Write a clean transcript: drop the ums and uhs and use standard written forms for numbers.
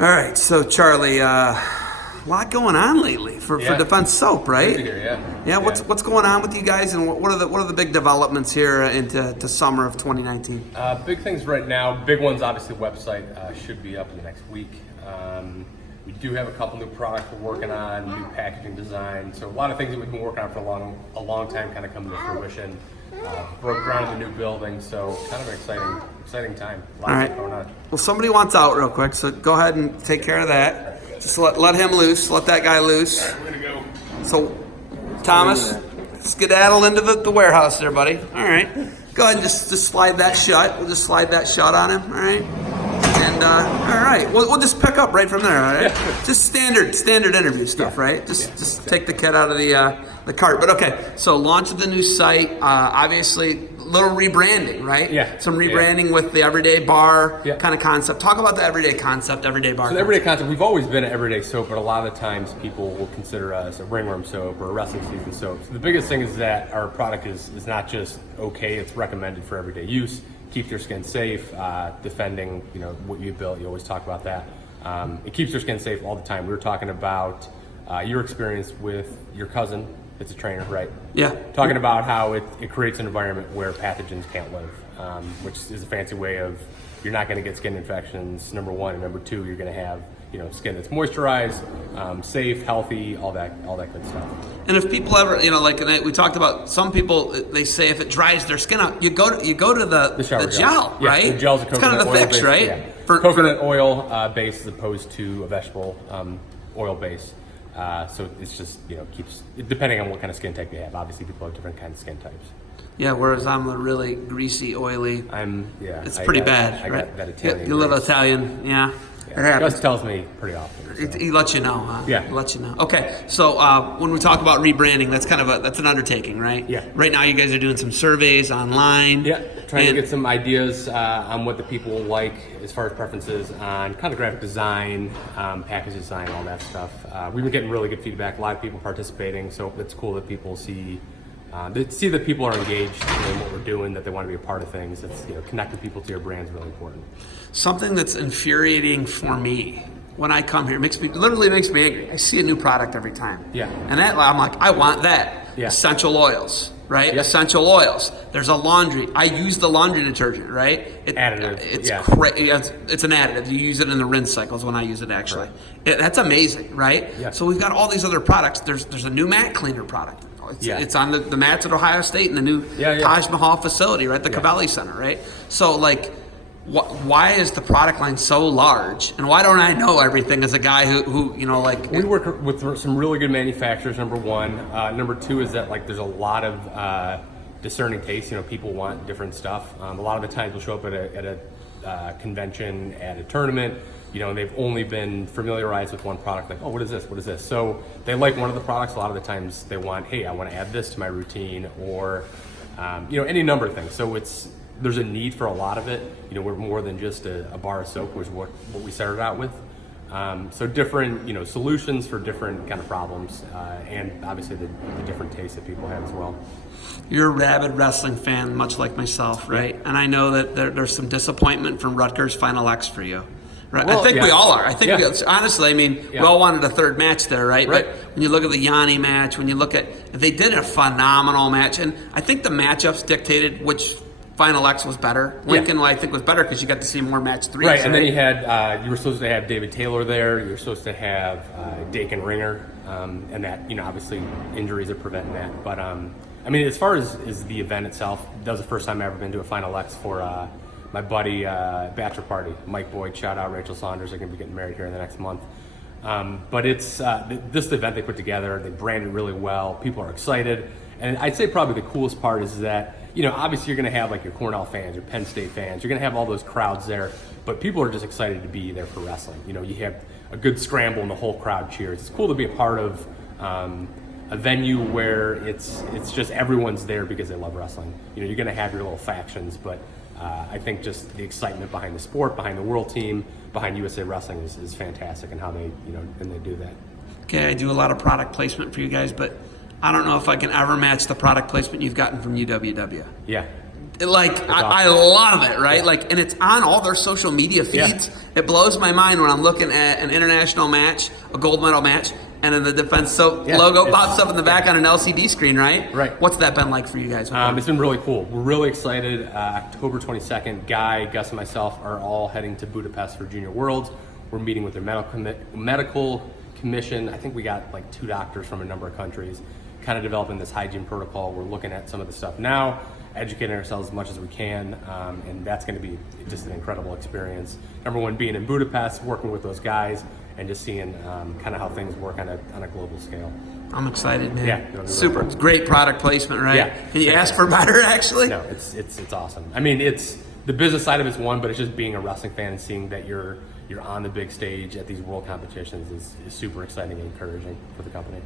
All right, so Charlie, a lot going on lately for Defense Soap, right? Yeah. What's going on with you guys, and what are the big developments here into summer of 2019? Big things right now. Big ones, obviously. Website should be up in the next week. We do have a couple new products we're working on, new packaging design. So a lot of things that we've been working on for a long time, kind of coming to fruition. Broke ground in the new building, so kind of an exciting time. A lot of stuff going on. Well, somebody wants out real quick, so go ahead and take care of that. Just let him loose. Let that guy loose. All right, we're gonna go. So, Thomas, skedaddle into the warehouse there, buddy. All right. Go ahead and just slide that shut. We'll just slide that shut on him. All right. And all right, we'll just pick up right from there. All right. Yeah. Just standard interview stuff, right? Just take the kid out of the cart. But okay. So launch of the new site. Obviously, little rebranding, right? Yeah. Some rebranding with the everyday bar kind of concept. Talk about the everyday concept, everyday bar. So the everyday concept, we've always been an everyday soap, but a lot of the times people will consider us a ringworm soap or a wrestling season soap. So the biggest thing is that our product is not just okay, it's recommended for everyday use. Keep your skin safe, defending what you built. You always talk about that. It keeps your skin safe all the time. We were talking about your experience with your cousin. It's a trainer, right? Yeah. Talking about how it creates an environment where pathogens can't live, which is a fancy way of you're not going to get skin infections, number one, and number two, you're going to have skin that's moisturized, safe, healthy, all that good stuff. And if people ever, we talked about, some people, they say if it dries their skin out, you go to the gel, right? Yeah, the gel's a coconut it's kind of the oil fix, base, right? Yeah. Coconut oil base as opposed to a vegetable oil base. So it's just, keeps, depending on what kind of skin type you have. Obviously, people have different kinds of skin types. Yeah, whereas I'm a really greasy, oily. It's pretty bad, right? Got that Italian. You little Italian, yeah. It happens. Gus tells me pretty often. So. He lets you know, huh? Yeah. He lets you know. Okay, so when we talk about rebranding, that's an undertaking, right? Yeah. Right now, you guys are doing some surveys online. Yeah, trying to get some ideas on what the people like as far as preferences on kind of graphic design, package design, all that stuff. We've been getting really good feedback. A lot of people participating, so it's cool that people see that people are engaged in what we're doing, that they want to be a part of things. It's connecting people to your brand is really important. Something that's infuriating for me when I come here literally makes me angry. I see a new product every time. Yeah. And I'm like, I want that. Yeah. Essential oils, right? Yeah. Essential oils. There's a laundry. I use the laundry detergent, right? Additive. It's it's an additive. You use it in the rinse cycles when I use it, actually. Right. That's amazing, right? Yeah. So we've got all these other products. There's a new mat cleaner product. It's on the mats at Ohio State in the new Taj Mahal facility, right? The Cavelli Center, right? So, why is the product line so large, and why don't I know everything as a guy who We work with some really good manufacturers. Number one, number two is that there's a lot of discerning taste. People want different stuff. A lot of the times we'll show up at a convention, at a tournament. They've only been familiarized with one product, like, oh, what is this? What is this? So they like one of the products. A lot of the times they want, hey, I want to add this to my routine, or any number of things. So there's a need for a lot of it. We're more than just a bar of soap, which is what we started out with. So different, solutions for different kind of problems, and obviously the different tastes that people have as well. You're a rabid wrestling fan, much like myself, right? Yeah. And I know that there's some disappointment from Rutgers Final X for you. Right. Well, I think we all are. I think honestly, we all wanted a third match there, right? But when you look at the Yanni match, they did a phenomenal match, and I think the matchups dictated which Final X was better. Lincoln, I think, was better because you got to see more match threes. Right, and then you had you were supposed to have David Taylor there. You were supposed to have Dakin Ringer, and that obviously injuries are preventing that. But as far as the event itself, that was the first time I've ever been to a Final X for. My buddy, bachelor party, Mike Boyd, shout out Rachel Saunders. They're going to be getting married here in the next month. But it's this event they put together. They branded really well. People are excited. And I'd say probably the coolest part is that, obviously you're going to have your Cornell fans, your Penn State fans. You're going to have all those crowds there. But people are just excited to be there for wrestling. You have a good scramble and the whole crowd cheers. It's cool to be a part of a venue where it's just everyone's there because they love wrestling. You're going to have your little factions, but I think just the excitement behind the sport, behind the world team, behind USA Wrestling is fantastic, and how they do that. Okay, I do a lot of product placement for you guys, but I don't know if I can ever match the product placement you've gotten from UWW. Yeah. I love it, right? Like, and it's on all their social media feeds. Yeah. It blows my mind when I'm looking at an international match, a gold medal match, and then the defense logo pops up in the back on an LCD screen, right? Right. What's that been like for you guys? It's been really cool. We're really excited. October 22nd, Guy, Gus, and myself are all heading to Budapest for Junior Worlds. We're meeting with their medical commission. I think we got like 2 doctors from a number of countries, kind of developing this hygiene protocol. We're looking at some of the stuff now, educating ourselves as much as we can, and that's going to be just an incredible experience. Number one, being in Budapest, working with those guys, and just seeing kind of how things work on a global scale. I'm excited, man. Yeah, super. Really cool. Great product placement, right? Yeah. Can you ask for better, actually? No, it's awesome. I mean, it's the business side of it's one, but it's just being a wrestling fan and seeing that you're on the big stage at these world competitions is super exciting and encouraging for the company.